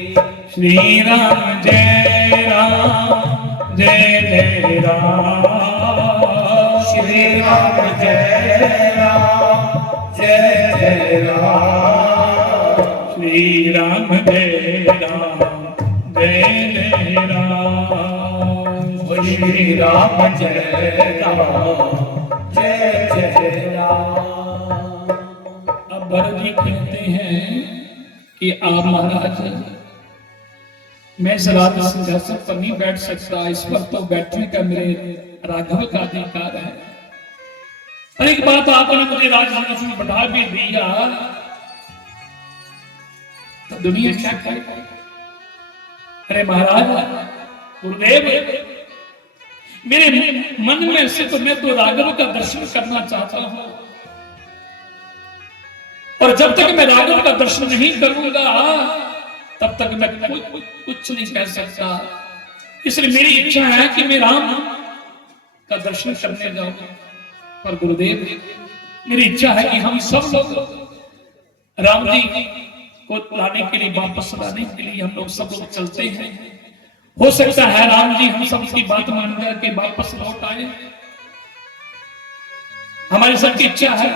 श्री राम जय राम जय जय राम। श्री राम जय राम जय जय राम। श्री राम जय राम जय जय राम। श्री राम जय राम जय जय राम। अब भरत जी कहते हैं कि आप महाराज, मैं इस राज सिंहासन पर नहीं बैठ सकता, इस पर तो बैठने का मेरे राघव का अधिकार है। और एक बात, आपने मुझे राज सिंहासन में बैठा भी दिया तो दुनिया क्या कहे? अरे महाराज गुरुदेव, मेरे मन में से तो मैं तो राघव का दर्शन करना चाहता हूं, और जब तक मैं राघव का दर्शन नहीं करूंगा तब तक मैं कुछ नहीं कह सकता। इसलिए मेरी इच्छा है कि मैं राम का दर्शन करने जाऊं। पर गुरुदेव, मेरी इच्छा है कि हम सब लोग राम जी को लाने के लिए, वापस लाने के लिए हम लोग सब लोग चलते हैं। हो सकता है राम जी हम सब की बात मान करके वापस लौट आए। हमारी सबकी इच्छा है।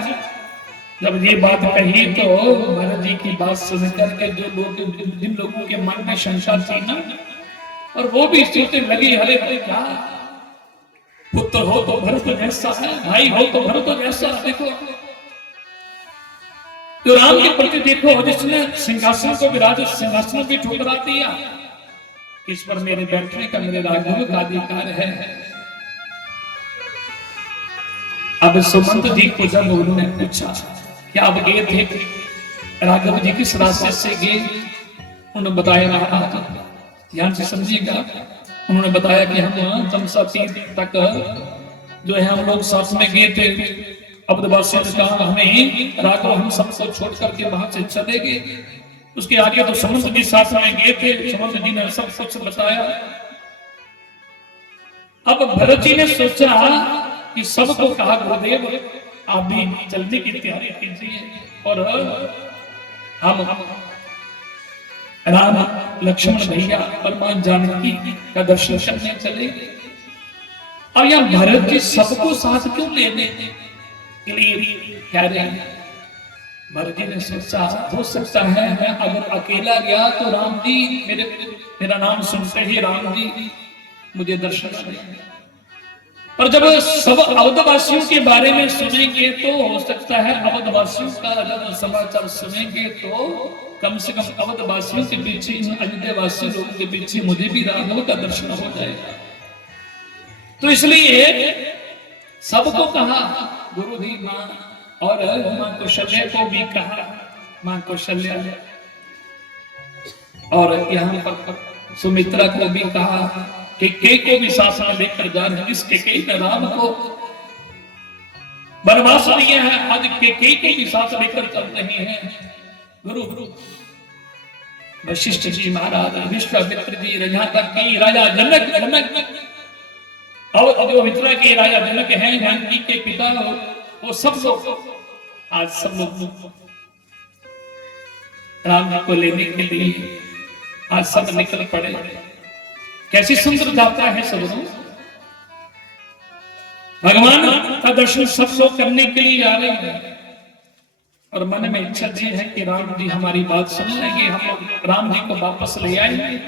जब ये बात कही तो भरत जी की बात सुन करके जो लोग, जिन लोगों के मन में शंका थी ना, और वो भी सोचने लगे, अरे भाई क्या पुत्र हो तो भरत जैसा है, भाई हो तो भरत जैसा। देखो तो राम के प्रति देखो, जिसने सिंहासन को विराज, सिंहासन भी ठुकरा दिया, इस पर मेरे बैठने का, मेरे राघव का अधिकार है। अब सुमंत जी को जब उन्होंने पूछा कि आप गए थे राघव जी किस रास्ते से गए, उन्होंने बताया, ध्यान से समझिएगा, उन्होंने बताया कि हम तमसा तीर तक जो है हम लोग साथ में गए थे। अवधवासियों ने कहा हमें राघव हम सबको छोड़ करके वहां से चले गए। उसके आगे तो समुद्र जी साथ में गए थे, समुद्र जी ने सब कुछ बताया। अब भरत जी ने सोचा कि सबको कहा, गुरुदेव आप भी चलने की तैयारी कीजिए और हम राम लक्ष्मण भैया हनुमान जानकी का दर्शन करने चले। और यह भरत जी सबको साथ क्यों लेने के लिए कह रहे हैं? भरत जी ने सोचा, हो सकता है मैं अगर अकेला गया तो राम जी मेरा नाम सुनते ही राम जी मुझे दर्शन देंगे। पर जब सब अवधवासियों के बारे में सुनेंगे तो हो सकता है अवधवासियों का जब समाचार सुनेंगे तो कम से कम अवधवासियों के पीछे, इन अयोध्यावासी लोगों के पीछे मुझे भी राघव का दर्शन हो जाएगा। तो इसलिए सबको कहा, गुरु जी मां और मां कौशल्या को भी कहा, मां कौशल्या, और यहाँ पर सुमित्रा को भी कहा कि के को भी साथ में लेकर जा रहे हैं। इसके के राम को वनवास दिया है, आज के को भी साथ लेकर चल रहे हैं। गुरु वशिष्ठ जी महाराज, विश्वामित्र जी, यहाँ तक कि राजा जनक और जो मित्रा के राजा जनक हैं, जानकी के पिता, वो सब लोग आज सब लोग राम जी को लेने के लिए आज सब निकल पड़े। कैसी सुंदर यात्रा है सब लोग, भगवान का दर्शन सब लोग करने के लिए आ रहे हैं। और मन में इच्छा दी है कि राम जी हमारी बात सुन लेंगे, हम लोग राम जी को वापस ले आएंगे।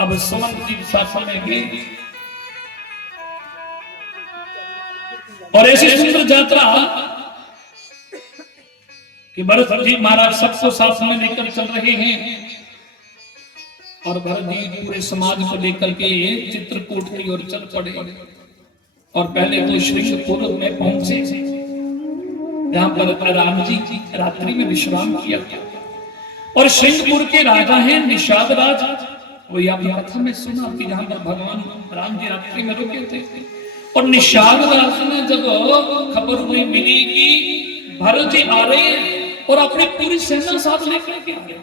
अब सुमंत जी साथ में गए और ऐसी सुंदर यात्रा कि भरत जी महाराज सबको साथ में लेकर चल रहे हैं। और भरत जी पूरे समाज को लेकर के चित्रकूट की ओर चल पड़े। और पहले तो श्रृंगपुर में पहुंचे, जहां पर राम जी रात्रि में विश्राम किया। और श्रृंगपुर के राजा हैं निषाद राज, वही आपने कथा में सुना कि जहां पर भगवान राम जी रात्रि में रुके थे। और निषाद राज ने जब खबर हुई मिली कि भरत जी आ रहे हैं और अपनी पूरी सेना साथ लेकर के आ रहे,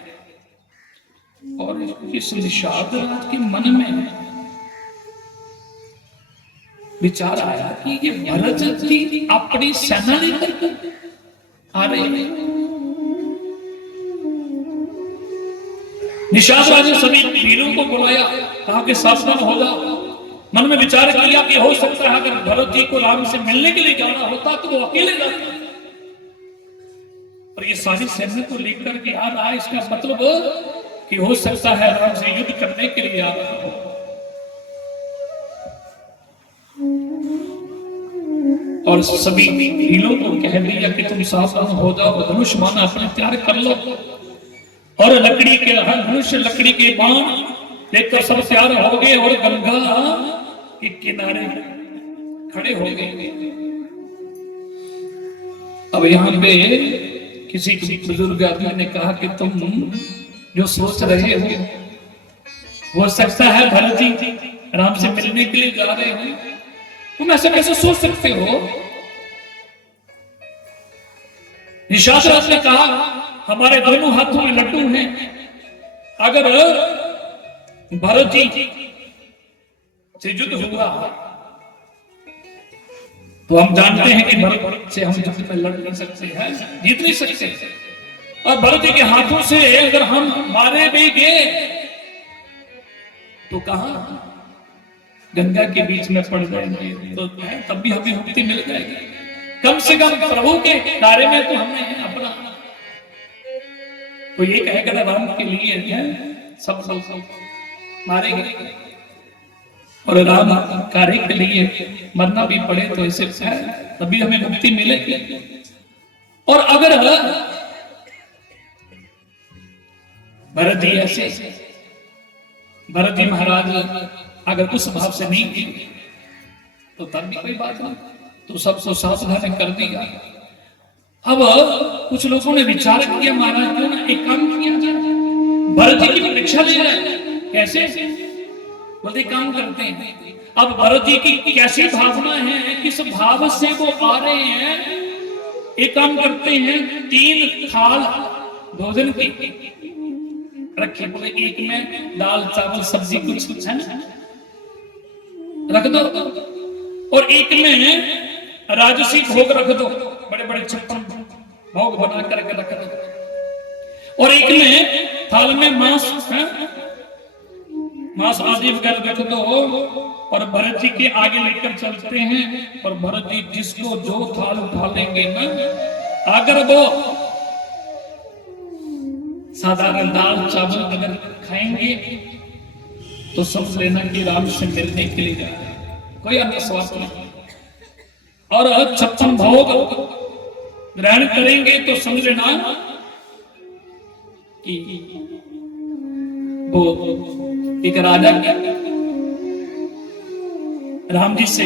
और इस निषाद राज के मन में विचार आया कि ये भरत जी अपनी सेना लेकर आ रहे हैं। निषाद राज ने सभी वीरों को बुलाया, कहा कि सावधान हो जाओ। मन में विचार किया कि हो सकता है अगर भरत जी को राम से मिलने के लिए जाना होता तो वो अकेले जाते, और ये सारी सैन्य को लेकर के आ रहा है, इसका मतलब कि हो सकता है राम से युद्ध करने के लिए आ रहा हो। और सभी वीरों को कह दिया कि तुम सावधान हो जाओ, धनुष बाण अपने तैयार कर लो, और लकड़ी के धनुष लकड़ी के बाण लेकर सब तैयार हो गए और गंगा के किनारे खड़े हो गए। अब यहाँ पे किसी बुजुर्ग आदमी ने कहा कि तुम जो सोच रहे हो सकता है भरत जी राम से मिलने के लिए जा रहे हो, तुम ऐसे कैसे सोच सकते हो? निषाद राज ने कहा हमारे दोनों हाथों में लड्डू हैं, अगर भरत जी से युद्ध हुआ तो हम जानते हैं कि भरत से हम युद्ध में लड़ नहीं सकते हैं, जीत नहीं सकते, और भरत जी के हाथों से अगर हम मारे भी गए तो कहां गंगा के बीच में पड़ जाएंगे, तो तब भी हमें मुक्ति मिल जाएगी। कम से कम प्रभु के कार्य में तो हमने अपना, तो ये कहेगा राम के लिए सब मारे गए, और राम कार्य के लिए मरना भी पड़े तो ऐसे तभी हमें मुक्ति मिलेगी। और अगर भरत जी ऐसे, भरत जी महाराज अगर उस भाव से नहीं की तो तब भी कोई बात नहीं, तो सबको सावधान कर दिया। अब कुछ लोगों ने विचार किया महाराज क्यों ना एक काम किया जाए, भरत जी की परीक्षा ले रहे, कैसे बोलते काम करते हैं। अब भरत जी की कैसी भावना है, किस भाव से वो आ रहे हैं, एक काम करते हैं 3 थाल भोजन की रखे, बोले एक में दाल चावल सब्जी कुछ है ना रख दो, और एक में राजसी भोग रख दो, बड़े बड़े 56 भोग बना करके रख दो, और एक में थाल में मांस आदि वगैरह रख दो, और भरत जी के आगे लेकर चलते हैं, और भरत जी जिसको जो थाल उठा लेंगे ना, अगर वो साधारण दाल चावल अगर खाएंगे तो समझ लेना कि राम से मिलने के लिए जा रहे हैं, कोई अन्य स्वार्थ नहीं, और 56 भोग ग्रहण करेंगे तो समझ लेना कि वो एक राजा राम जी से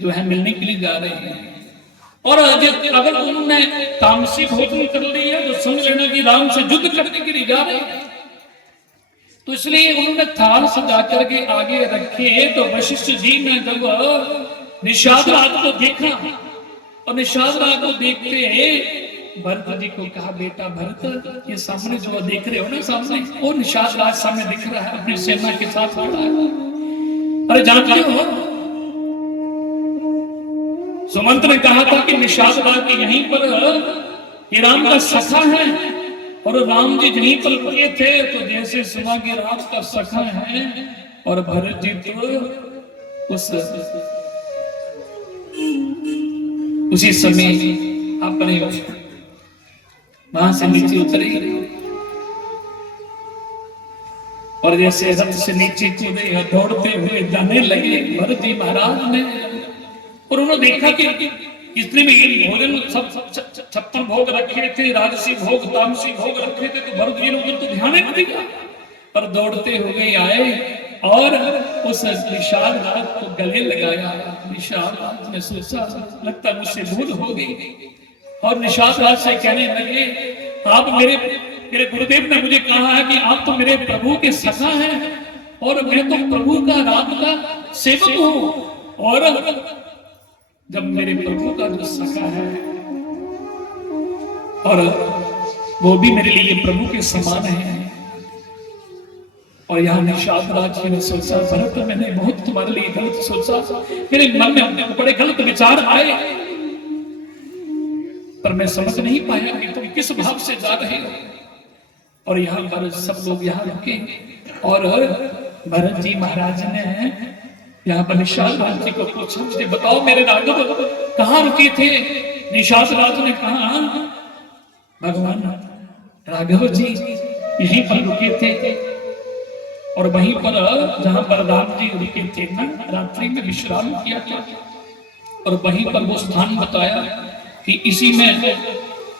जो है मिलने के लिए जा रहे हैं, और अगर उन्होंने तामसिक भोजन कर लिया तो समझ लेना कि राम से युद्ध करने के लिए जा रहे हैं। तो इसलिए उन्होंने थाल सजा करके आगे रखे, तो वशिष्ठ जी ने जब निषाद राज को देखा, और निषाद राज को देखते भरत जी को कहा बेटा भरत, ये सामने जो देख रहे हो ना, सामने वो निषाद राज सामने दिख रहा है, अपनी सेना के साथ खड़ा है। अरे जानते हो सुमंत ने कहा था कि निषाद राज यहीं पर ये राम का सखा है, और राम जी यहीं पर रुके थे, तो जैसे सुना कि राम का सखा है, और भरत जी तो उसी समय अपने वहां से नीचे उतरे, और जैसे रथ से नीचे कूदे दौड़ते हुए जाने लगे भरत जी महाराज ने, और उन्होंने देखा कि इतने में ये भोजन सब 56 भोग रखे थे, राजसी भोग तामसी भोग रखे थे, तो भरत जी ने तो ध्यान नहीं दिया, पर दौड़ते हुए आए और उस निषाद राज को गले लगाया। निषाद राज ने सोचा लगता मुझसे भूल हो गई, और निषाद राज से कहने लगे आप मेरे गुरुदेव ने मुझे कहा है कि आप तो मेरे प्रभु के सखा हैं, और मैं तो प्रभु का राम का सेवक हूं, और जब मेरे प्रभु का जो सखा है और वो भी मेरे लिए प्रभु के समान है, और यहाँ निषाद राज जी ने सोचा भरत मैंने बहुत तुम्हारे लिए गलत सोचा, मेरे मन में बड़े गलत विचार आए, पर मैं समझ नहीं पाया कि तुम किस भाव से जा रहे हो। और यहाँ पर सब लोग यहाँ रुके और भरत जी महाराज ने यहाँ पर निषाद राज जी को पूछा, मुझे बताओ मेरे राघव कहाँ रुके थे। निषाद राज ने कहा, भगवान राघव जी यहीं पर रुके थे और वहीं पर जहां पर राम जी रुके थे ना, रात्रि में विश्राम किया था। और वहीं पर वो स्थान बताया कि इसी में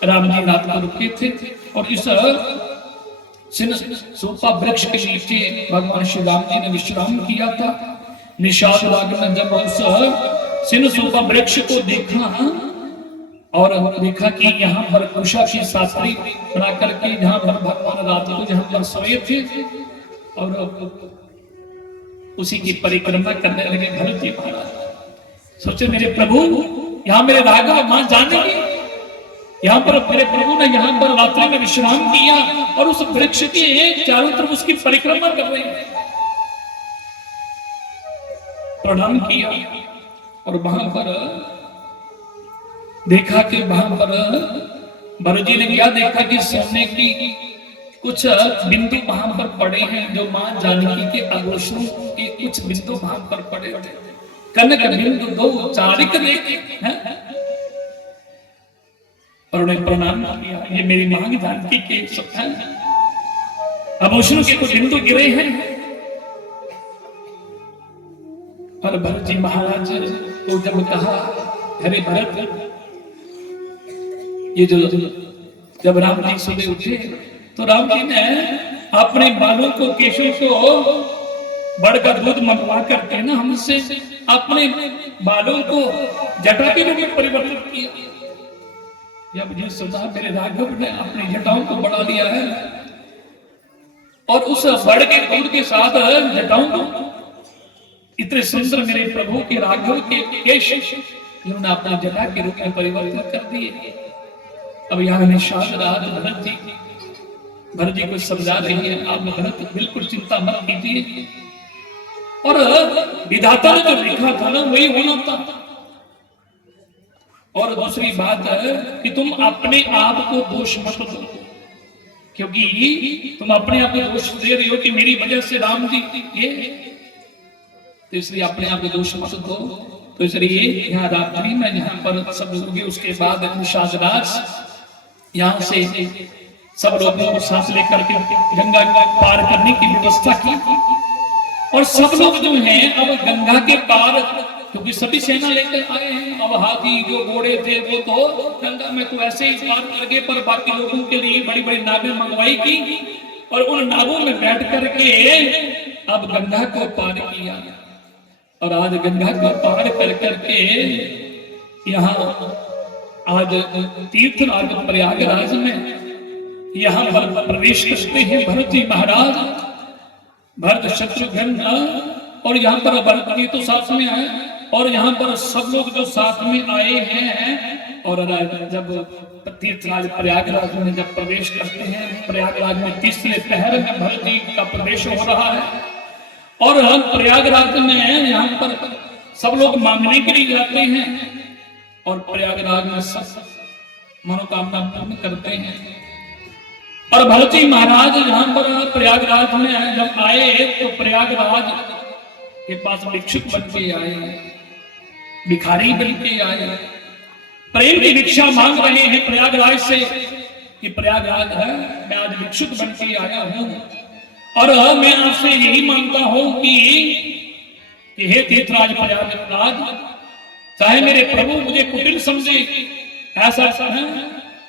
राम जी रात को रुके थे। और इस सोपा वृक्ष के नीचे भगवान श्री राम जी ने विश्राम किया था। निषाद राज ने जब उस सिन सोपा वृक्ष को देखा और देखा कि यहाँ पर उषा की शास्त्री बना करके जहाँ पर भगवान रात को जहाँ पर सोए थे और उसी की परिक्रमा करने लगे भरत जी महाराज। सोचे मेरे प्रभु यहाँ मेरे राघव मां जानेंगे, यहाँ पर मेरे प्रभु ने यहाँ पर रात्रि में विश्राम किया और उस वृक्ष के चारों तरफ उसकी परिक्रमा कर रहे हैं। प्रणाम किया और वहां पर देखा कि वहां पर भरत जी ने क्या देखा कि सोने की कुछ बिंदु वहां पर पड़े हैं, जो मां जानकी के आभूषणों के कुछ बिंदु वहां पर पड़े थे। कनक बिंदु दो चारिक हैं और उन्हें प्रणाम किया, ये मेरी मां जानकी के आभूषणों के कुछ बिंदु गिरे हैं। और भरत जी महाराज को जब कहा, अरे भरत, ये जो जब राम जी सुबह उठे तो राम जी ने अपने बालों को, केशों को बढ़कर दूध मंगवा करके ना हमसे अपने बालों को जटा के रूप में परिवर्तित किया। जब ये सुना मेरे राघव ने अपनी जटाओं को बढ़ा लिया है और उस बढ़ के दूध के साथ जटाओं को इतने सुंदर मेरे प्रभु के राघव के केश इन्होंने अपने जटा के रूप में परिवर्तित कर दिए। अब यहाँ निषाद राज भरत जी को समझा रही है, आप भरत बिल्कुल चिंता मत कीजिए और विधाता ने जो लिखा था ना वही होना था। और दूसरी बात है कि तुम अपने आप को दोष मत दो, क्योंकि तुम अपने आप को दोष दे रही हो कि मेरी वजह से राम जी ये, तो इसलिए अपने आप को दोष मत दो। तो इसलिए यहाँ रात्रि में यहाँ पर सब लोग, उसके बाद निषाद राज यहाँ से सब लोगों को साथ लेकर के गंगा पार करने की व्यवस्था की। और सब लोग जो हैं अब गंगा के पार, क्योंकि सभी सेना लेकर आए हैं, अब हाथी जो घोड़े थे वो तो गंगा में तो ऐसे ही पार कर गए, पर बाकी लोगों के लिए बड़ी बड़ी नावें मंगवाई की और उन नावों में बैठ करके अब गंगा को पार किया। और आज गंगा को पार कर करके यहाँ आज तीर्थराज प्रयागराज में यहाँ पर प्रवेश करते हैं भरत जी महाराज, भरत शत्रुघ्न, और यहाँ पर भरत जी तो साथ में आए और यहाँ पर सब लोग जो साथ में आए हैं। और जब तीर्थराज प्रयागराज में जब प्रवेश करते हैं, प्रयागराज में तीसरे पहर में भरत जी का प्रवेश हो रहा है और हम प्रयागराज में यहाँ पर सब लोग मांगने के लिए जाते हैं और प्रयागराज में सब मनोकामना पूर्ण करते हैं। और भरत जी महाराज यहाँ पर प्रयागराज में जब आए तो प्रयागराज के पास भिक्षुक बन के आए, भिखारी बन के आए, प्रेम की भिक्षा मांग रहे हैं प्रयागराज से कि प्रयागराज है, मैं आज भिक्षुक बन के आया हूँ और मैं आपसे यही मांगता हूँ कि हे तीर्थराज प्रयागराज, चाहे मेरे प्रभु मुझे कुटिल समझे, ऐसा है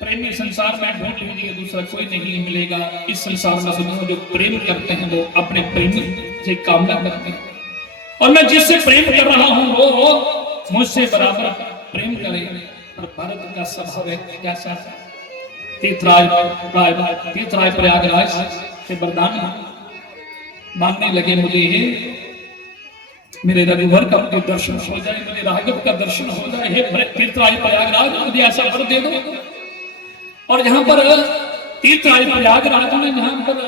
प्रेमी संसार में ढूंढ लीजिए, दूसरा कोई नहीं मिलेगा इस संसार में। सुनो, जो प्रेम करते हैं वो अपने प्रेमी से कामना करते हैं और मैं जिससे प्रेम कर रहा हूं वो मुझसे बराबर प्रेम करे। और भारत का स्वभाव है कैसा? तीर्थराज प्रयागराज से वरदान मांगने लगे, मुझे मेरे रघुवर का मुझे दर्शन हो जाए, मुझे राघव का दर्शन हो जाए, हे तीर्थराज प्रयागराज मुझे ऐसा वर दे दो। और यहाँ पर तीर्थराज प्रयागराज में जहाँ पर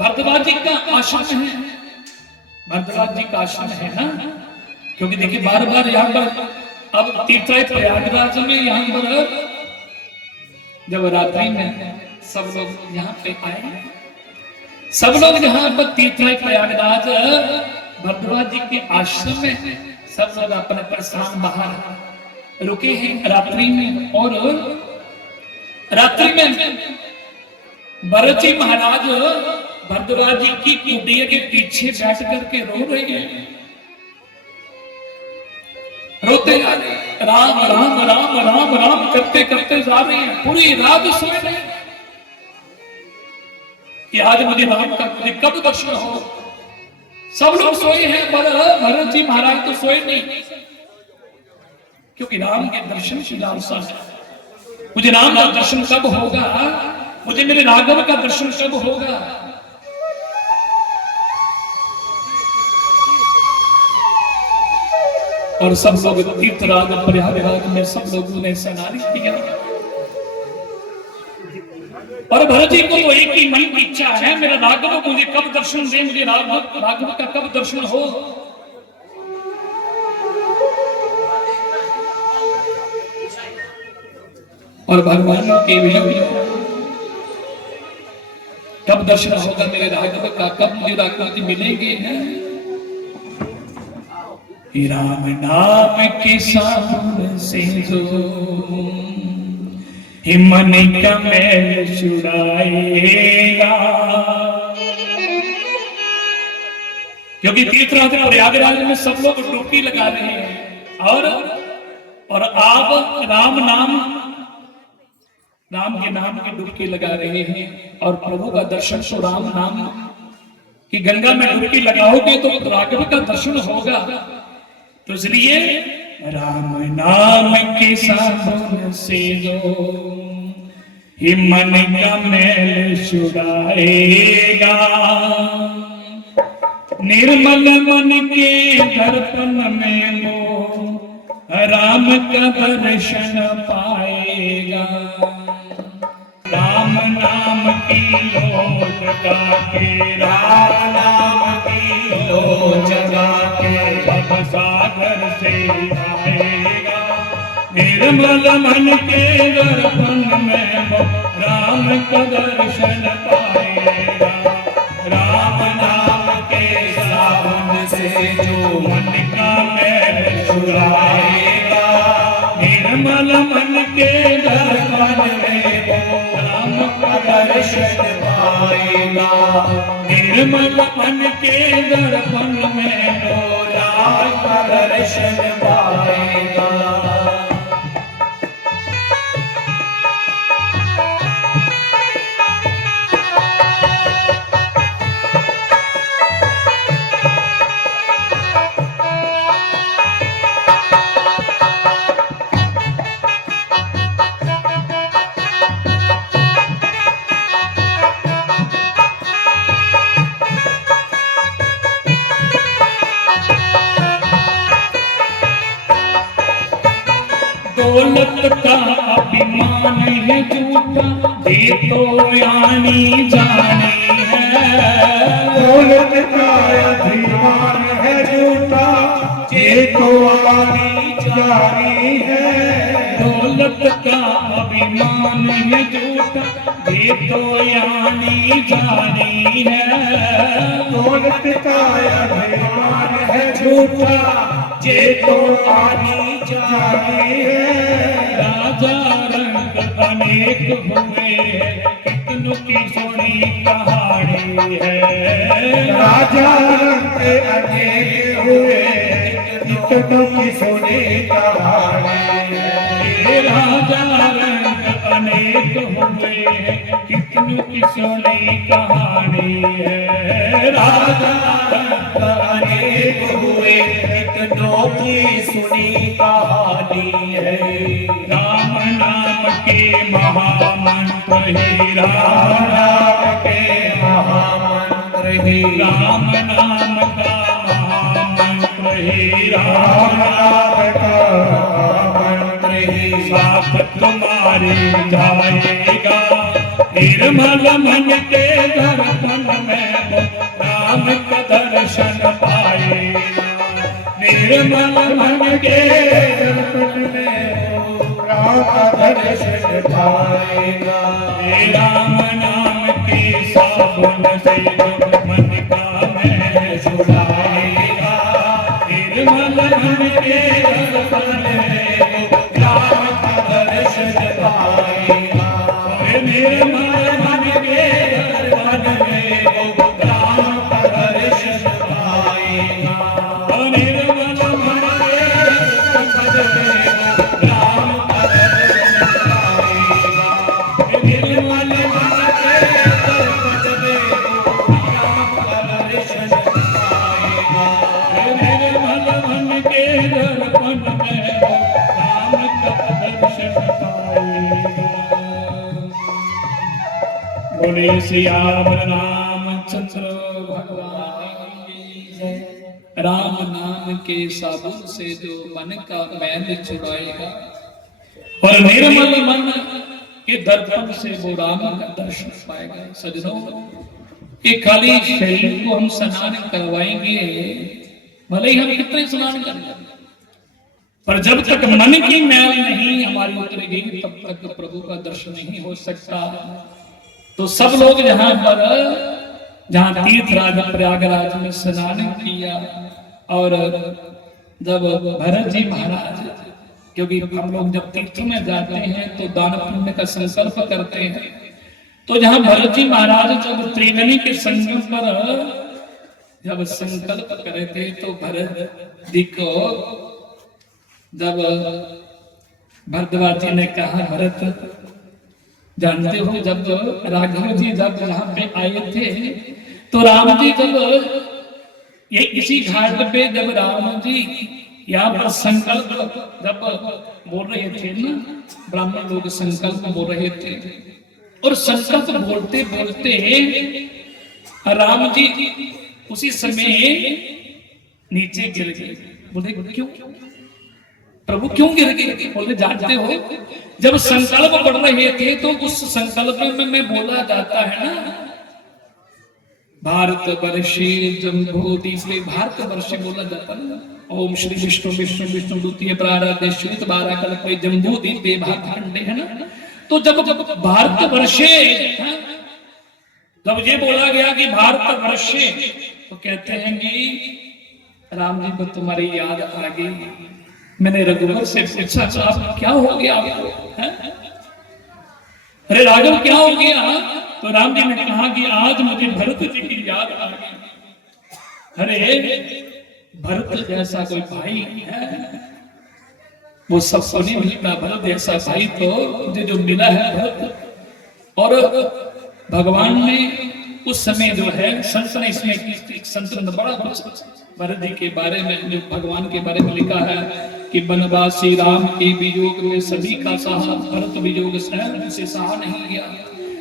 भरद्वाज जी का आश्रम है, भरद्वाज जी का आश्रम है ना, क्योंकि देखिए बार बार यहाँ पर अब तीर्थराज प्रयागराज में यहाँ पर जब रात्रि में सब लोग यहाँ पे आए, सब लोग यहाँ पर तीर्थ प्रयागराज भरद्वाज जी के आश्रम में सब लोग अपना प्रस्थान बाहर रुके हैं रात्रि में। और रात्रि में भरत जी महाराज भरद्वाज जी की कुटिया के पीछे बैठ करके रो रहे हैं, रोते जा रहे हैं, राम राम राम राम राम करते करते जा रहे हैं, पूरी रात सोए रहे हैं कि आज मुझे राम का मुझे कब दर्शन हो। सब लोग सोए हैं पर भरत जी महाराज तो सोए नहीं, क्योंकि राम के दर्शन की लालसा है। मुझे राम का दर्शन कब होगा, मुझे मेरे राघव का दर्शन कब होगा। और सब लोग तीर्थराज प्रयागराज में सब लोगों ने स्नान किया। और भरत जी को तो एक ही मन की इच्छा है, मेरा राघव मुझे कब दर्शन दे, मुझे राघव का कब दर्शन हो। और भगवान के भी कब दर्शन होगा मेरे राघव का, कब मुझे राघव जी मिलेंगे हैं। राम नाम के साबुन से जो मन का मैल छुड़ाएगा, क्योंकि तीर्थराज प्रयागराज में सब लोग डुबकी लगा रहे हैं। और आप राम के नाम की डुबकी लगा रहे हैं। और प्रभु का दर्शन तो राम नाम की गंगा में डुबकी लगाओगे तो राघव का दर्शन होगा। तो इसलिए राम नाम के साबुन से जो मन का मैल छुड़ाएगा, निर्मल मन के दर्पण में वो राम का दर्शन पाएगा। राम नाम की लो जगा के, राम नाम की लो जगा के भव सागर से आएगा। निर्मल मन के दर्पण में वो राम का दर्शन पाएगा। राम नाम के साबुन से जो मन का मैल छुड़ाएगा, निर्मल मन के दर्पण में वो राम का दर्शन पाएगा। निर्मल मन के दर्पण में वो राम का दर्शन पाएगा। दौलत का अभिमान है झूठा, ये तो आनी जानी है। दौलत का अभिमान है झूठा, ये तो आनी जानी है। दौलत का अभिमान है झूठा, ये तो आनी जानी है। दौलत का अभिमान है झूठा, ये तो आनी जानी है। राजा रंग अनेक हुए, कितनों की सोनी कहानी है। राजा रंग अनेक हुए, कितनों की सोनी कहानी है। राजा रंग अनेक हुए, कितनों की सोनी कहानी है। राजा रंग अनेक हुए, कितनों की सुनी कहानी है। राम नाम के महामंत्र ही, राम नाम के महामंत्र ही, राम नाम का महामंत्र ही, राम नाम का महामंत्र ही साथ तुम्हारे जाएगा। निर्मल मन के दर्पण में वो राम का दर्शन पाएगा। निर्मल मन के दर्पण में का दर्शन पाएगा। राम नाम के साबुन से जो मन का मैल छुड़ाएगा, निर्मल मन के दर्पण में राम का दर्शन पाएगा। निर्मल मन के दर्पण में राम का दर्शन पाएगा। निर्मल मन के दर्पण में राम का दर्शन पाएगा। निर्मल मन के दर्पण में राम का दर्शन पाएगा। निर्मल मन के दर्पण में राम का दर्शन पाएगा। बोले सियावर रामचंद्र भगवान की जय। राम नाम के साबुन से जो मन का मैल छुड़ाएगा और निर्मल मन के दर्पण से वो राम का दर्शन पाएगा। सजनों, ये खाली शरीर को हम स्नान करवाएंगे, भले ही हम कितने स्नान कर लें, पर जब तक मन की मैल नहीं हमारी उतरेगी तब तक प्रभु का दर्शन नहीं हो सकता। तो सब लोग जहां तीर्थराज प्रयागराज में स्नान किया और जब भरत जी महाराज, क्योंकि हम लोग जब तीर्थ में जाते हैं तो दान पुण्य का संकल्प करते हैं, तो जहां भरत जी महाराज जब त्रिवेणी के संगम पर जब संकल्प करे थे तो भरत जी को जब भरद्वाज जी ने कहा, भरत जानते हो जब राघव जी जब यहाँ पे आए थे तो राम जी जब ये इसी घाट पे जब राम जी यहाँ पर संकल्प जब बोल रहे थे ना, ब्राह्मण लोग संकल्प बोल रहे थे और संकल्प बोलते बोलते राम जी उसी समय नीचे गिर गए। बोले क्यों प्रभु क्यों गिर गए? बोले जानते हो जब संकल्प पढ़ रहे थे तो उस संकल्प में बोला जाता है ना, भारत वर्षे जम्बूद्वीपे, भारत वर्षे बोला जाता है ना, ओम श्री विष्णु विष्णु विष्णु द्वितीय प्रारब्ध श्वेत बाराकल्पे जम्बूद्वीपे भागखंडे, है ना। तो जब भारत वर्षे जब ये बोला गया कि भारत वर्षे, तो कहते हैं कि राम जी को तुम्हारी याद आ गई। मैंने रघुवर से पूछा, साहब क्या हो गया आपको? अरे राघव क्या हो गया? तो राम जी ने कहा कि आज मुझे भरत जी की याद आ गई। अरे भरत जैसा कोई भाई है वो सब नहीं मिलता, भरत जैसा भाई तो मुझे जो मिला है भरत। और भगवान ने उस समय जो है संत ने इसमें संत ने बड़ा कुछ भरत जी के बारे में, जो भगवान के बारे में लिखा है कि बनवासी राम के वियोग में सभी का सहा, भरत वियोग से सहा नहीं गया।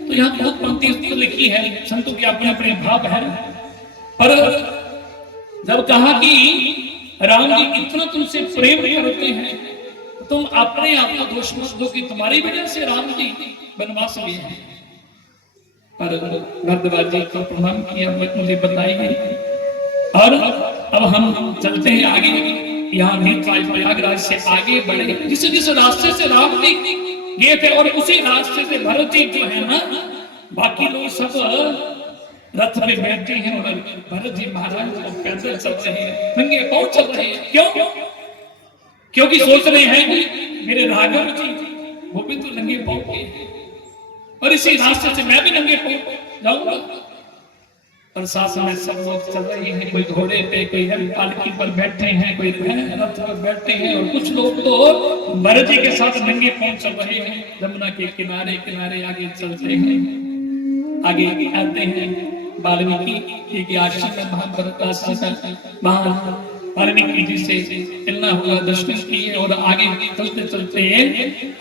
तो यहाँ बहुत पंक्ति लिखी है, संतों के अपने अपने भाव है। पर जब कहा कि राम जी इतना तुमसे प्रेम करते हैं, तुम अपने आप को दोष मत दो कि तुम्हारी वजह से राम जी वनवास गए हैं। पर भरद्वाज जी को प्रणाम किया, मुझे बताई गई। और अब हम चलते हैं आगे, यहाँ नीतराज प्रयागराज से आगे बढ़े, जिस रास्ते से राम जी गए थे और उसी रास्ते से भरत जी जो है ना, बाकी लोग सब रथ में बैठे हैं और भरत जी महाराज पैदल चल रहे हैं, नंगे पांव चल रहे हैं। क्यों? क्योंकि सोच रहे हैं कि मेरे राघव जी वो भी तो नंगे पांव के, और इसी रास्ते से मैं भी नंगे पांव जाऊंगा। और साथ में सब लोग चल रहे हैं, कोई घोड़े पे, कोई पालकी पर बैठे हैं, कोई रथ पर बैठे हैं, और कुछ लोग तो भरत जी के साथ नंगे पांव चल रहे हैं। यमुना के किनारे किनारे आगे चलते हैं, आगे आते हैं वाल्मीकि के आश्रम में, महाभारत आश्रम में वाल्मीकि जी से मिलना हुआ, दर्शन किए और आगे चलते चलते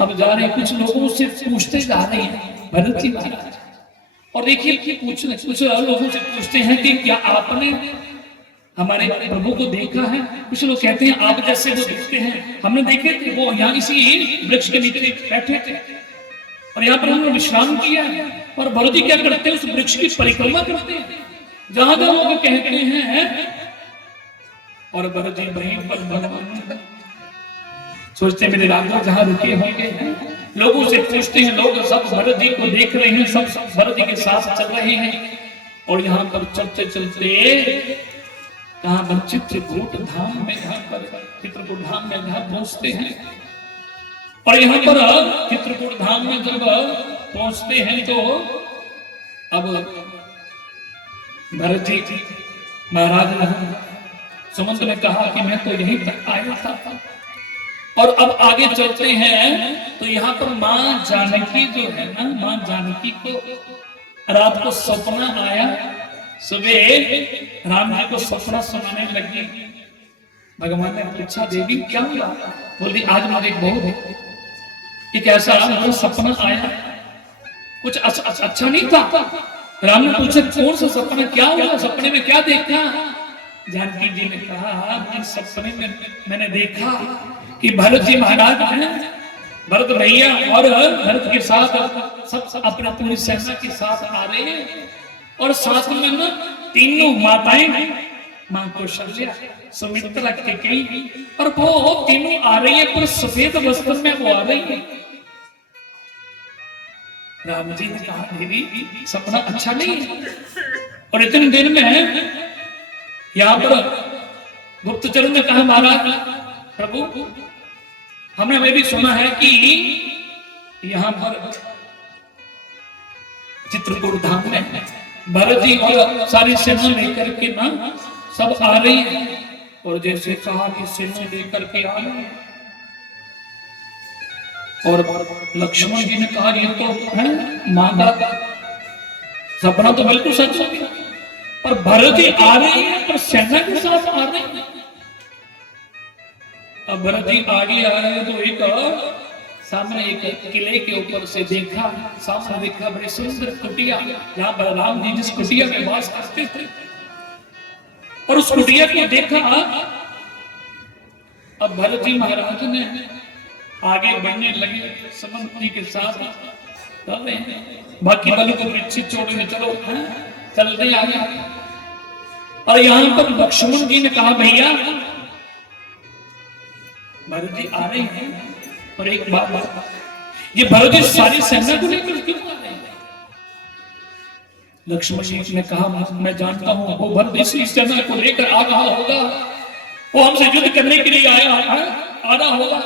अब जा रहे, कुछ लोगों से पूछते जा रहे हैं भरत जी महाराज। और देखिए कुछ लोगों से पूछते हैं कि क्या आपने हमारे प्रभु को देखा है? कुछ लोग कहते हैं आप जैसे वो दिखते हैं, हमने देखे थे, वो यहाँ इसी वृक्ष के नीचे बैठे थे और यहाँ पर हमने विश्राम किया है। और भरत जी क्या करते हैं? उस वृक्ष की परिक्रमा करते हैं जहां जहां लोग कहते हैं। और भरत जी वहीं पर भगवान सोचते मेरे राघव जहां रुके होंगे, लोगों से पूछते हैं, लोग सब भरत जी को देख रहे हैं, सब भरत जी के साथ चल रहे हैं। और यहाँ पर चलते चलते कहाँ पर चित्रकूट धाम में, यहाँ पर चित्रकूट धाम में जहाँ पहुंचते हैं, और यहाँ पर चित्रकूट धाम में जब पहुंचते हैं तो अब भरत जी महाराज सुमंत ने कहा कि मैं तो यहीं तक आया था, और अब आगे चलते हैं तो यहाँ पर मां जानकी जो है ना, मां जानकी को रात को सपना आया, सुबह राम जी को सपना सुनाने लगी। भगवान ने पूछा देवी क्या हुआ? बोली आज मुझे बहुत एक ऐसा मुझे सपना आया, कुछ अच्छा नहीं था। राम ने पूछा कौन सा सपना, क्या हुआ, सपने में क्या देखा? जानकी जी ने कहा सपने में मैंने देखा कि भरत जी महाराज हैं, भरत भैया और भरत के साथ सब अपना पूरी सेना के साथ आ रहे हैं, और साथ में ना तीनों माताएं, मां कौशल्या, सुमित्रा, कैकेयी, और वो तीनों आ रही है पर सफेद वस्त्र में वो आ रही है। राम जी ने कहा देवी सपना अच्छा नहीं है, और इतने दिन में यहाँ पर गुप्तचर ने कहा महाराज प्रभु हमने मैं भी सुना है कि यहाँ पर चित्रकूट धाम में भरत जी और सारी सेना लेकर के ना सब आ रही है, और जैसे कहा कि सेना लेकर के आ रही है, और लक्ष्मण जी ने कहा ये तो है मां का सपना तो बिल्कुल सच हो गया, पर भरत जी आ रही है पर सेना के साथ आ रहे हैं। अब भरत जी आगे आ रहे हैं तो एक सामने एक किले के ऊपर से देखा, सामने देखा बड़ी सुंदर कुटिया, जहां बलराम जी जिस कुटिया में वास करते थे, और उस कुटिया को देखा। अब भरत जी महाराज ने आगे बढ़ने लगे, समंत जी के साथ कर रहे हैं, बाकी बलों को पीछे छोड़ने चलो चलते आगे। और यहां पर लक्ष्मण जी ने कहा भैया भरत जी आ रहे हैं, और एक बात ये भरत जी सारी सेना को लेकर क्यों आ रहे हैं? लक्ष्मण जी ने कहा मैं जानता हूं वो भरत इसी सेना को लेकर आ रहा होगा, वो हमसे युद्ध करने के लिए आ रहा होगा,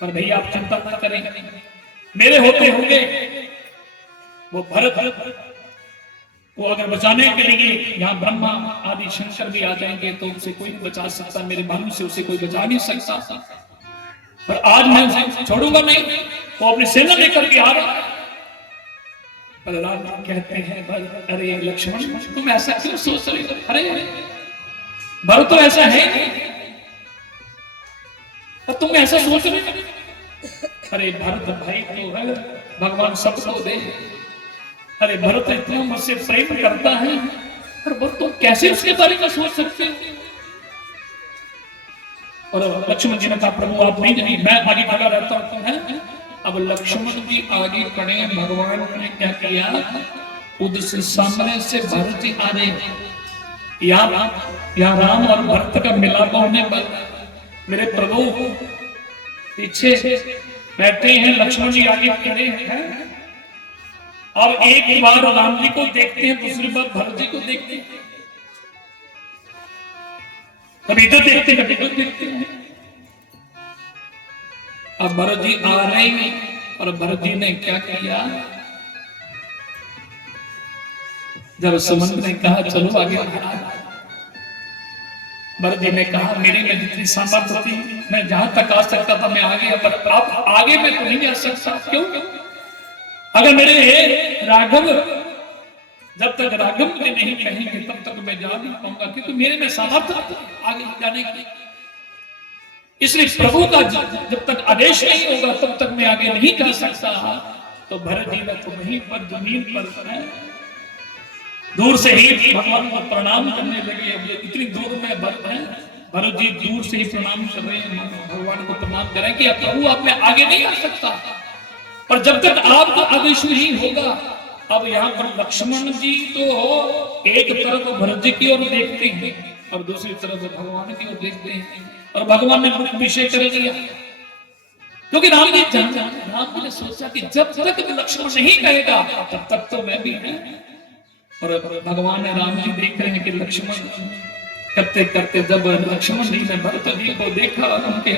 पर भैया आप चिंता न करें, मेरे होते होंगे वो भरत वो अगर बचाने के लिए यहाँ ब्रह्मा आदि शंकर भी आ जाएंगे तो उसे कोई नहीं बचा सकता, मेरे भानु से उसे कोई बचा नहीं सकता, पर आज मैं उसे छोड़ूंगा नहीं, वो अपनी सेना लेकर के आ रहा है। पर राम कहते हैं अरे लक्ष्मण तुम ऐसा क्यों सोच रहे हो? अरे भरत तो ऐसा है और तुम ऐसा सोच रहे हो? अरे भरत भाई तो है, भगवान सबको दे। अरे भरत इतना मुझसे प्रेम करता है, पर वो तुम कैसे उसके बारे में सोच सकते हो? और लक्ष्मण जी ने कहा प्रभु आप नहीं, मैं आगे खड़ा रहता हूं है। अब लक्ष्मण जी आगे खड़े, भगवान ने क्या किया, उधर से सामने से भरत जी आ रहे, यहाँ राम और भरत का मिलाप होने पर मेरे प्रभु पीछे बैठे हैं, लक्ष्मण जी आगे खड़े हैं। अब एक बार राम जी को देखते हैं, दूसरी बार भरत जी को देखते हैं, कभी इधर देखते हैं कभी इधर देखते हैं। अब भरत जी आ रहे हैं, और भरत जी ने क्या किया, जब सुमंत ने कहा चलो आगे, भरत जी ने कहा मेरे में जितनी सामर्थ्य थी मैं जहां तक आ सकता था मैं आगे, पर आप आगे मैं तो नहीं आ सकता। क्यों? अगर मेरे राघव जब तक राघव मुझे नहीं कहेंगे तब तक मैं जा नहीं पाऊंगा, क्योंकि मेरे में सामर्थ्य आगे जाने की। इसलिए प्रभु का जब तक आदेश नहीं होगा तब तक मैं आगे नहीं जा सकता। तो भरत जी ने तो वहीं पर जमीन पर दूर से ही भगवान को प्रणाम करने लगे। अब इतनी दूर में भरत है, भरत जी दूर से ही प्रणाम कर रहे हैं, भगवान को प्रणाम करें कि अब प्रभु आप में आगे नहीं आ सकता, पर जब तक आपका आदेश नहीं होगा। अब यहाँ पर लक्ष्मण जी तो एक तरफ भरत जी की ओर देखते हैं और दूसरी तरफ भगवान की ओर देखते हैं। और भगवान ने अभिषेक कर दिया। क्योंकि राम जी ने सोचा कि जब तक लक्ष्मण नहीं कहेगा तब तक तो मैं भी है। और भगवान राम जी देख रहे हैं कि लक्ष्मण करते करते, जब लक्ष्मण जी ने भरत जी को देखा, उनके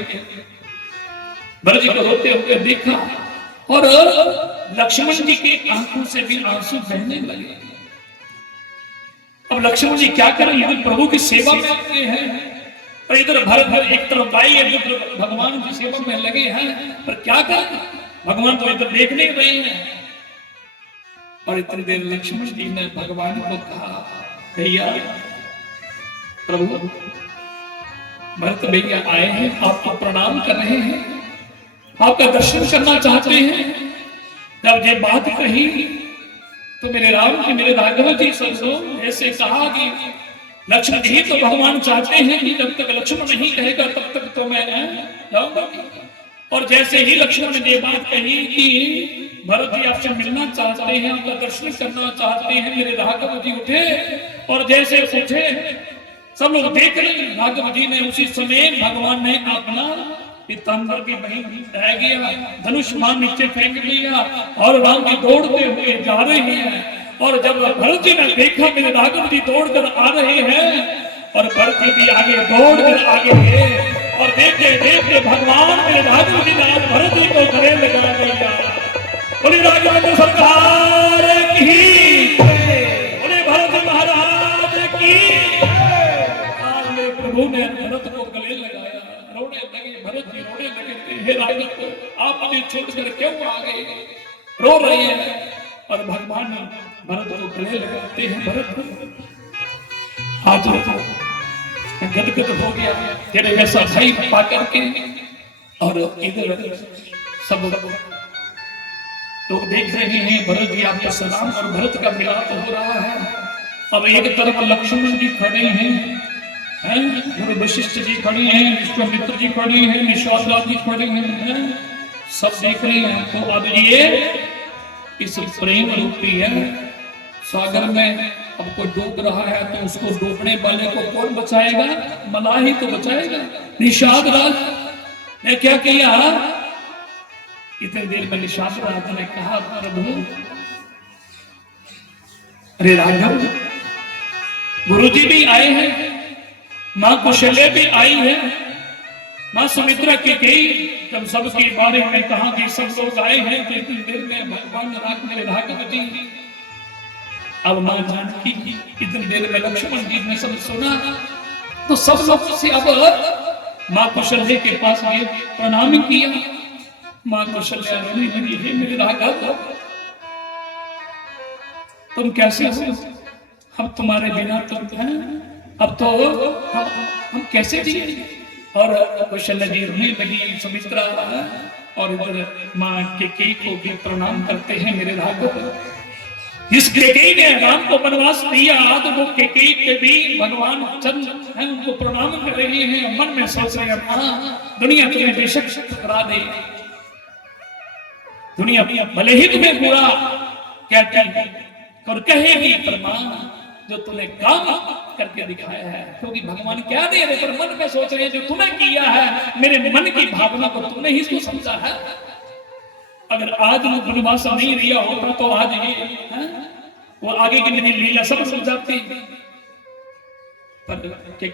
भरत जी को रोते हुए देखा, और लक्ष्मण जी के आंखों से भी आंसू बहने लगे। अब लक्ष्मण जी क्या करें, इधर प्रभु की सेवा में लगे हैं और इधर भरत एक तरफ भाई है, भगवान की सेवा में लगे हैं, पर क्या करें, भगवान तो इधर देख नहीं रहे हैं। और इतनी देर लक्ष्मण जी ने भगवान को कहा, भैया प्रभु, भरत भैया आए हैं, आपको प्रणाम कर रहे हैं, आपका दर्शन करना चाहते हैं। जब ये बात कही तो मेरे राम जी, मेरे राघव जी सरसों ऐसे कहा कि लक्ष्मण जी तो भगवान चाहते हैं कि जब तक लक्ष्मण नहीं कहेगा तब तक तो मैं जाऊंगा। और जैसे ही लक्ष्मण ने ये बात कही कि भरत जी आपसे मिलना चाहते हैं, आपका दर्शन करना चाहते हैं, मेरे राघव जी उठे, और जैसे उठे सब लोग देख रहे हैं, राघव जी ने उसी समय भगवान ने अपना पीताम्बर की बहन रह गया, धनुष मान नीचे फेंक दिया, और राम जी दौड़ते हुए जा रहे हैं। और जब भरत जी ने देखा मेरे राघव जी दौड़कर आ रहे हैं, और भरत जी भी आगे दौड़कर आगे गए, और देखते देखते भगवान मेरे राघव जी ने भरत जी को गले लगा दिया। बोले राघवेंद्र सरकार की, बोले भरत महाराज की। आज मेरे प्रभु ने भरत को गले लगाया, रोने लगे, भरत जी रोने लगे, हे राघव आप मुझे छोड़कर क्यों आ गए, रो रहे हैं। और भगवान भरत को गले लगाते हैं, भरत आज गदगद हो गया तेरे ऐसा भाई पा करके। और इधर सब लोग देख रहे हैं, भरत जी आपका सलाम, और भरत का मिलाप हो रहा है। अब एक तरफ लक्ष्मण जी खड़े हैं, वशिष्ठ जी खड़े हैं, विश्वामित्र जी खड़े हैं, निषाद जी खड़े हैं, सब देख रहे हैं। तो अब ये इस प्रेम रूपी है सागर में अब कोई डूब रहा है, तो उसको डूबने वाले को कौन बचाएगा, मलाह ही तो बचाएगा। निषाद राज ने क्या किया, इतनी देर में निषाद राज ने कहा, प्रभु अरे राघव, गुरुजी भी आए हैं, मां कौशल्या भी आई है, मां सुमित्रा की गई, जब सबके बारे में कहा कि सब लोग आए हैं, तो इतनी देर में भगवान मेरे राघव जी, अब मां जानकी इतनी देर में लक्ष्मण जी ने सब सुना, तो सब लोग से अब मां कौशल्या के पास आए, प्रणाम किया। मां कौशल्या रोने लगी, हे मेरे राघव तुम कैसे हो, हम तुम्हारे बिना तुम हैं, अब तो हम कैसे जिए। और कौशल्या जी रोने लगी, सुमित्रा और इधर मां केकई को भी प्रणाम करते हैं, मेरे राघव जिस केकई ने राम को वनवास दिया, तो वो केकई के भी भगवान चंद्र हैं, उनको प्रणाम कर रहे हैं, मन में सोच रहे हैं दुनिया तुम्हें बेशक ठुकरा दे, दुनिया भले ही तुम्हें बुरा कहती और कहेगी, पर मां जो तूने काम करके दिखाया है, क्योंकि भगवान क्या दे रहे, पर मन में सोच रहे हैं जो तूने किया है, मेरे मन की भावना को तूने ही तो समझा है। अगर आज वो वनवास नहीं लिया होता तो आज ये वो आगे की मेरी लीला सब समझाती, पर उनके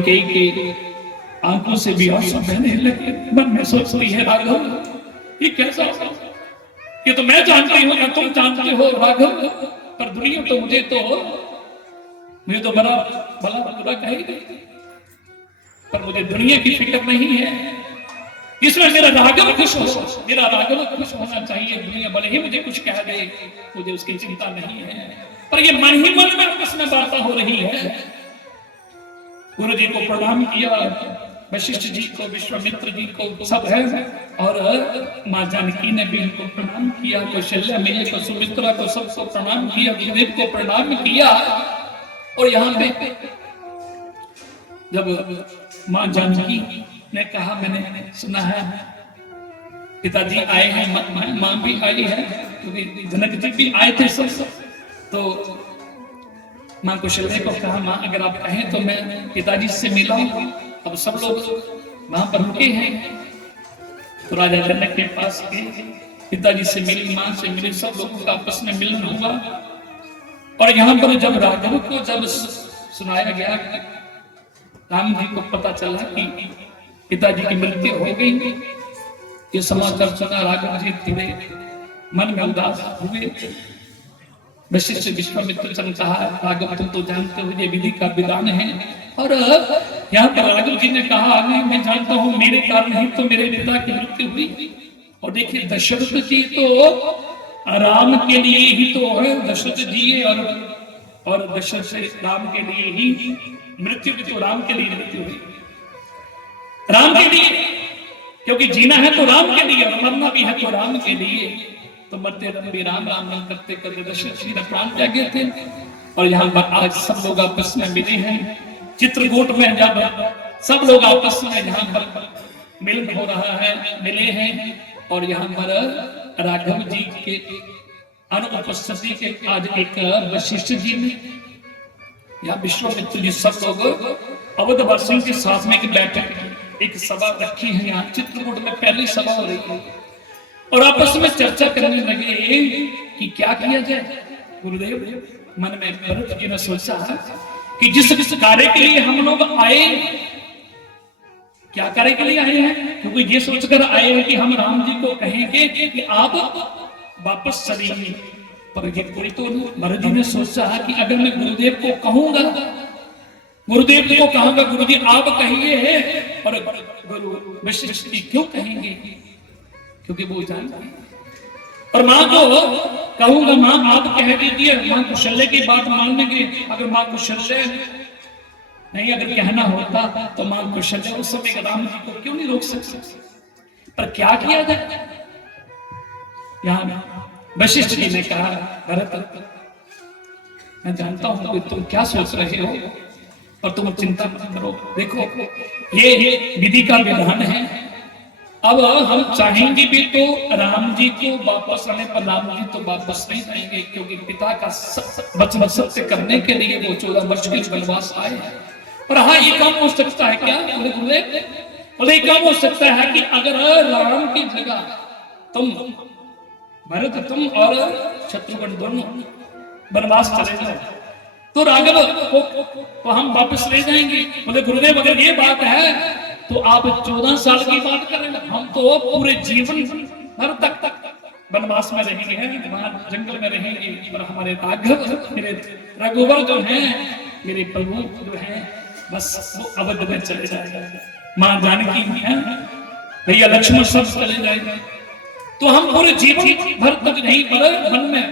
कई आंखों से भी आंसू बहने लगे, मन में सोचती है राघव ये कैसा, ये तो मैं जानती हूँ ना तुम जानते हो राघव, पर दुनिया तो मुझे तो बड़ा भला बुरा कहेगी, पर मुझे दुनिया की फिक्र नहीं है, इसमें मेरा राघव खुश हो, मेरा राघव खुश होना चाहिए। दुनिया भले ही मुझे कुछ कह दे, मुझे उसकी चिंता नहीं है, पर ये मन ही मन में आपस में बातें हो रही है। गुरु जी को प्रणाम किया, वशिष्ठ जी को, विश्वामित्र जी को, सब है, और मां जानकी ने भी इनको प्रणाम किया, कौशल्या मैया को, सुमित्रा को, सबको प्रणाम किया, गुरुदेव को प्रणाम किया। और यहाँ पे जब मां जानकी ने कहा, मैंने सुना है पिताजी आए हैं, मां भी आई है, क्योंकि जनक जी भी आए थे सब, तो माँ कौशल्या को कहा, माँ अगर आप कहें तो मैं पिताजी से मिला हूं। अब सब लोग वहां पर रुके हैं, तो राजा जनक के पास गए, पिताजी से मिली, माँ से मिली, सब लोगों का आपस में मिलन हुआ। और यहाँ पर जब राघव को जब सुनाया गया, राम जी को पता चला कि पिताजी की मृत्यु हो गई, ये समाचार सुना, राघव जी थोड़े मन में उदास हुए। वशिष्ठ विश्वामित्र ने कहा, राघव तुम तो जानते हो ये विधि का विधान है। और यहाँ पर राघव जी ने कहा, नहीं मैं जानता हूँ, मेरे कारण ही तो मेरे पिता की मृत्यु हुई। और देखिए दशरथ जी तो राम के लिए ही तो है, दशरथ जी और दशरथ से राम के लिए ही मृत्यु भी तो राम के लिए मृत्यु हुई, राम के लिए, क्योंकि जीना है तो राम के लिए और मरना भी है तो राम के लिए। तो मरते रहे राम राम नाम करते करते दशरथ जी ने प्राण त्यागे थे। और यहाँ पर आज सब लोग आपस में मिले हैं, चित्रकूट में जब सब लोग आपस में यहाँ पर मिलन हो रहा है, मिले हैं। और यहाँ पर राघव जी के अनुपस्थिति के आज एक वशिष्ठ जी ने या विश्वामित्र जी सब लोग अवधवासियों के साथ में एक बैठक, एक सभा रखी है यहाँ चित्रकूट में, पहली सभा हो रही है। और आपस में चर्चा करने लगे कि क्या किया जाए। गुरुदेव मन में भरत जी ने सोचा कि जिस कार्य के लिए हम लोग आए, क्या कार्य के लिए आए हैं, क्योंकि ये सोचकर आए हैं कि हम राम जी को कहेंगे कि आप वापस चलिए। पर ये कोई तो भरत जी ने सोचा कि अगर मैं गुरुदेव को कहूंगा, गुरुदेव को कहूंगा गुरु जी आप कहिए है, और गुरु वशिष्ठ जी क्यों कहेंगे, क्योंकि वो जानते हैं। और माँ को कहूंगा, माँ आप कह दीजिए, माँ कौशल्या की बात मानेंगे। अगर माँ कौशल्या नहीं अगर कहना होता तो माँ कौशल्या उस समय राम जी को क्यों नहीं रोक सकती। पर क्या किया जाए, यहाँ वशिष्ठ जी ने कहा, भरत मैं जानता हूं कि तुम क्या सोच रहे हो, पर तुम चिंता मत करो। देखो ये विधि का विधान है। अब हम चाहेंगे भी तो राम जी को वापस आने पर राम जी तो वापस नहीं आएंगे, क्योंकि पिता का वचन सत्य करने के लिए वो 14 वर्ष के वनवास आए हैं। पर हाँ ये काम हो सकता है क्या, बोले काम हो सकता है कि अगर राम की जगह तुम भरत तुम और शत्रुघ्न दोनों वनवास चले जाओ तो राघव को हम वापस ले जाएंगे। बोले गुरुदेव अगर ये बात है तो आप 14 साल की बात करें, हम तो पूरे जीवन भर तक वनवास में रहेंगे, वहां जंगल में रहेंगे। पर हमारे राघव मेरे रघुवर जो हैं, मेरे प्रभु जो हैं, बस वो अवध में चले जाएगा। माँ जानकी है, भैया लक्ष्मण सब चले जाएंगे, तो हम पूरे जीवन भर तक नहीं पर वन में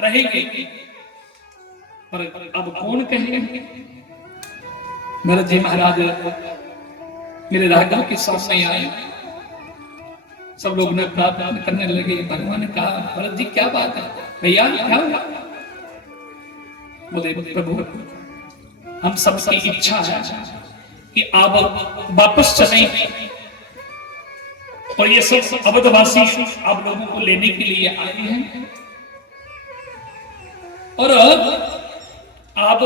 रहेंगे। पर अब कौन कहेंगे। भरत जी महाराज मेरे राघव के सामने आए, सब लोग ने प्रार्थना करने लगे। भगवान ने कहा, भरत जी क्या बात है भैया, क्या हुआ। बोले प्रभु हम सबकी इच्छा है कि आप वापस चलें और ये सब अवधवासी आप लोगों को लेने के लिए आए हैं, और आप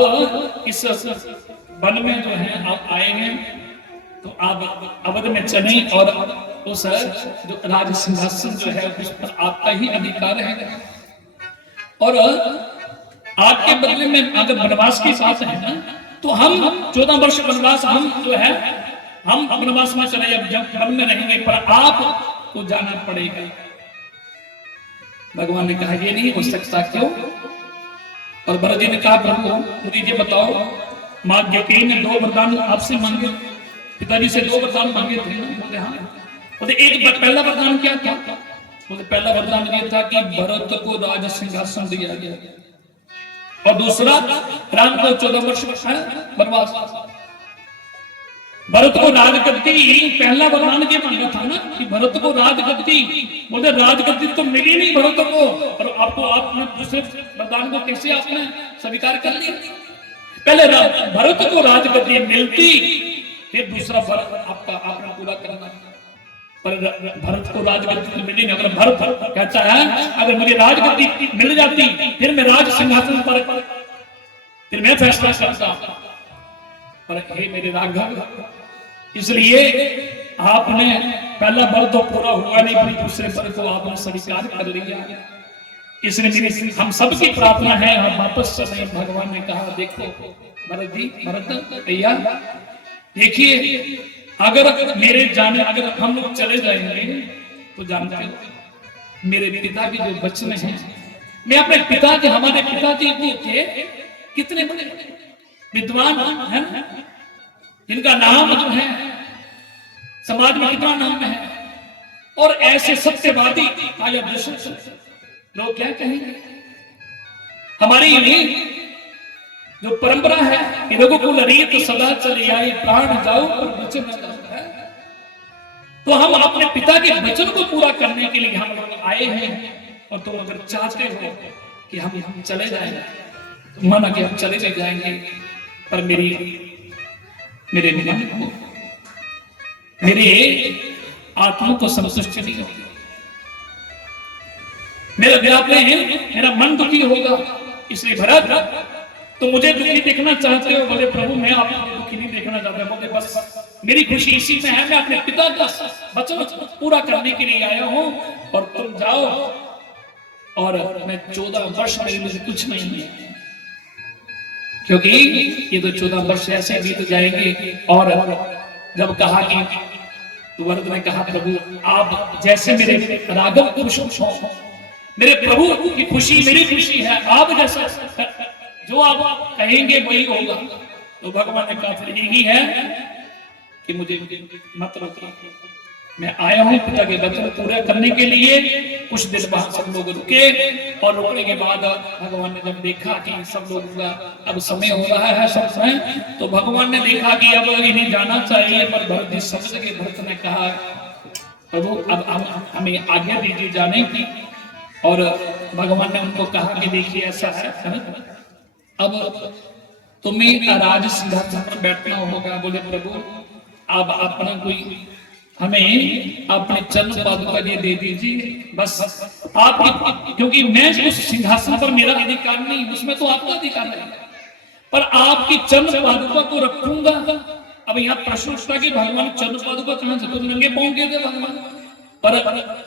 इस वन में जो है आप आए हैं, तो आप अवध में चलें और उस जो राज सिंहासन जो है उस पर आपका ही अधिकार है। और आपके बदले में अगर वनवास की बात है ना, तो हम 14 वर्ष वनवास हम जो है हम वनवास में चले जब वन में रहेंगे, पर आपको जाना पड़ेगा। भगवान ने कहा ये नहीं हो सकता, क्यों। और भरत जी ने कहा प्रभु मुझे ये बताओ, माँ ज्योति ने 2 वरदान आपसे मांगे, पिताजी से 2 वरदान मांगे थे। बोले हाँ। बोले एक पहला वरदान क्या था। बोले पहला वरदान ये था कि भरत को राज सिंहासन दिया गया, और दूसरा राम को 14 वर्ष वनवास। भरत को राजगद्दी, पहला वरदान ये मांगा था ना कि भरत को राजगद्दी। बोले राजगद्दी तो मिली नहीं भरत को, और आपको आपने दूसरे वरदान को कैसे आपने स्वीकार कर लिया। पहले भरत को राजगद्दी मिलती, फिर दूसरा भरत आपका आपने पूरा करना। पर भरत को राजगद्दी तो मिली नहीं। अगर भरत कहता है अगर मुझे राजगद्दी मिल जाती फिर मैं राज सिंहासन पर फिर मैं फैसला करता। पर हे मेरे राघव, इसलिए आपने पहला वर तो पूरा हुआ नहीं, पर दूसरे वर को आपने स्वीकार कर लिया। इसलिए मेरी हम सबकी प्रार्थना है, हम वापस चले। भगवान ने कहा देखो भरत जी, भरत भैया देखिए, अगर मेरे जाने अगर हम लोग चले जाएंगे तो जानते हो मेरे पिता की जो वचन हैं, मैं अपने पिताजी, हमारे पिताजी जो थे कितने बड़े विद्वान हैं, जिनका नाम जो है समाज में कितना नाम है, और ऐसे सत्यवादी आया दशरथ, लोग क्या कहेंगे? हमारी जो परंपरा है कि रघुकुल रीत सदा चली आई, प्राण जाओ पर वचन न जाता है। तो हम अपने पिता के वचन को पूरा करने के लिए हम लोग आए हैं, और तुम अगर चाहते हो कि हम चले जाएंगे तो माना कि हम चले नहीं जाएंगे, पर मेरे आत्मा को संतुष्टि नहीं होगी, मेरा मन दुखी होगा। इसलिए भरत, तो मुझे दुखी देखना चाहते हो? बोले प्रभु मैं आपको दुखी नहीं देखना चाहता। बोले बस मेरी खुशी इसी में है, मैं अपने पिता का वचन पूरा करने के लिए आया हूं, और तुम जाओ। और मैं 14 वर्ष मेरे लिए कुछ नहीं है, क्योंकि ये तो 14 वर्ष ऐसे बीत जाएंगे। और जब कहा कि तो भरत ने कहा प्रभु आप जैसे मेरे राघव खुश हो, मेरे प्रभु की खुशी मेरी खुशी है, आप जैसा जो आप कहेंगे वही होगा। तो भगवान ने कहा फिर यही है कि मुझे मत रोकिए, मैं आया हूं पिता के वचन पूरा करने के लिए। कुछ दिन बाद सब लोग रुके, और रुकने के बाद भगवान ने जब देखा कि सब लोग का अब समय हो रहा है सब समय, तो भगवान ने देखा कि अब इन्हें जाना चाहिए। पर भरत जी समझ गए। भरत ने कहा प्रभु अब हमें आज्ञा दीजिए जाने की। और भगवान ने उनको कहा कि देखिए ऐसा है, अब तुम्हें राज सिंहासन पर बैठना होगा। बोले प्रभु अब अपना कोई हमें अपने चरण पादुका जी दे दीजिए बस आपकी, क्योंकि मैं उस सिंहासन पर मेरा अधिकार नहीं, उसमें तो आपका अधिकार है, पर आपकी चरण पादुका को रखूंगा। अब यहाँ प्रश्न उठता कि भगवान चरण पादुका कहां से, तो नंगे पांव गए थे भगवान। पर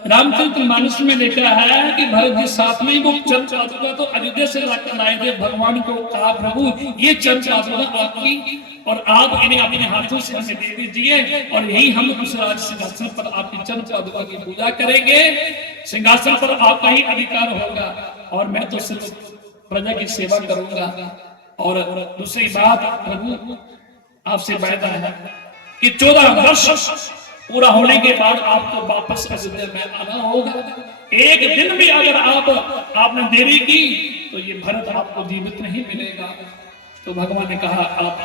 रामचरितमानस में लिखा है कि भरत जी साथ में वो चरण पादुका तो अयोध्या से लाकर लाए थे। भगवान को कहा प्रभु ये चरण पादुका आपकी, और आप इन्हें अपने हाथों से हमें दे दीजिए, और यही हम उस राज सिंहासन पर आपकी चरण पादुका की पूजा करेंगे। सिंहासन पर आपका ही अधिकार होगा, और मैं तो सिर्फ प्रजा की सेवा करूंगा। और दूसरी बात प्रभु आपसे वायदा है कि 14 वर्ष पूरा होने के बाद आपको वापस अयोध्या में आना होगा। एक दिन भी अगर आपने देरी की तो ये भरत आपको जीवित नहीं मिलेगा। तो भगवान ने कहा आप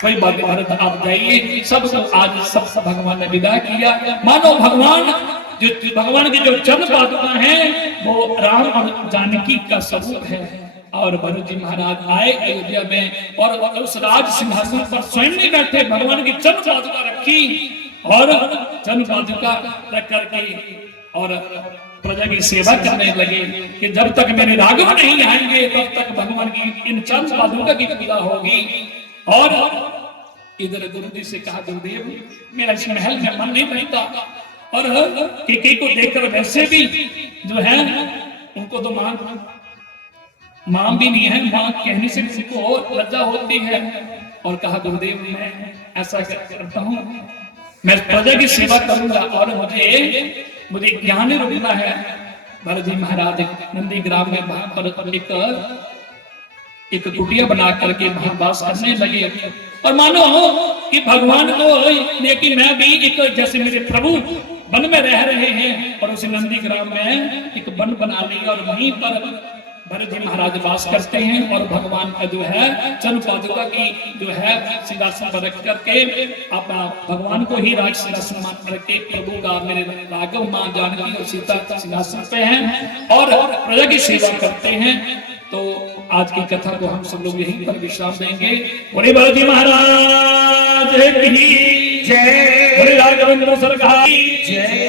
कोई बात नहीं भरत आप जाइए। सबको आज सब भगवान ने विदा किया। मानो भगवान की जो चरण पादुका है वो राम और जानकी का स्वरूप है। और भरत जी महाराज आए अयोध्या में, और उस राज सिंहासन पर स्वयं नहीं बैठे, भगवान की चरण पादुका रखी, और चरण पादुका रख करके और प्रजा की सेवा करने लगे कि जब तक मेरे राघव नहीं आएंगे तब तक भगवान की इन चरण पादुका की पूजा होगी। और इधर गुरु जी से कहा गुरुदेव मेरा इस महल में मन नहीं लगता, और केके को देखकर वैसे भी जो है उनको तो मां भी नहीं है, मां कहने से उनको लज्जा होती है। और कहा गुरुदेव मैं ऐसा करता हूँ, मैं प्रजा की सेवा करूंगा, और मुझे ज्ञान रुकना है। भरत जी महाराज नंदी ग्राम में वहां पर एक कुटिया बना करके वास करने लगे। और मानो कि भगवान को लेकिन मैं भी एक जैसे मेरे प्रभु वन में रह रहे हैं, और उस नंदी ग्राम में एक वन बना लिया, और वहीं पर भरत जी महाराज वास करते हैं। और भगवान का जो है चरण पादुका की जो है सिंहासन पर रख करके अपना भगवान को ही राज सिंहासन मान करके प्रभु का मेरे राघव मां जानकी और सीता सिंहासन पे हैं और प्रजा की सेवा करते हैं। तो आज की कथा को हम सब लोग यहीं पर विश्राम देंगे। बोले भरत जी महाराज की जय, बोले राघवेंद्र सरकार की जय।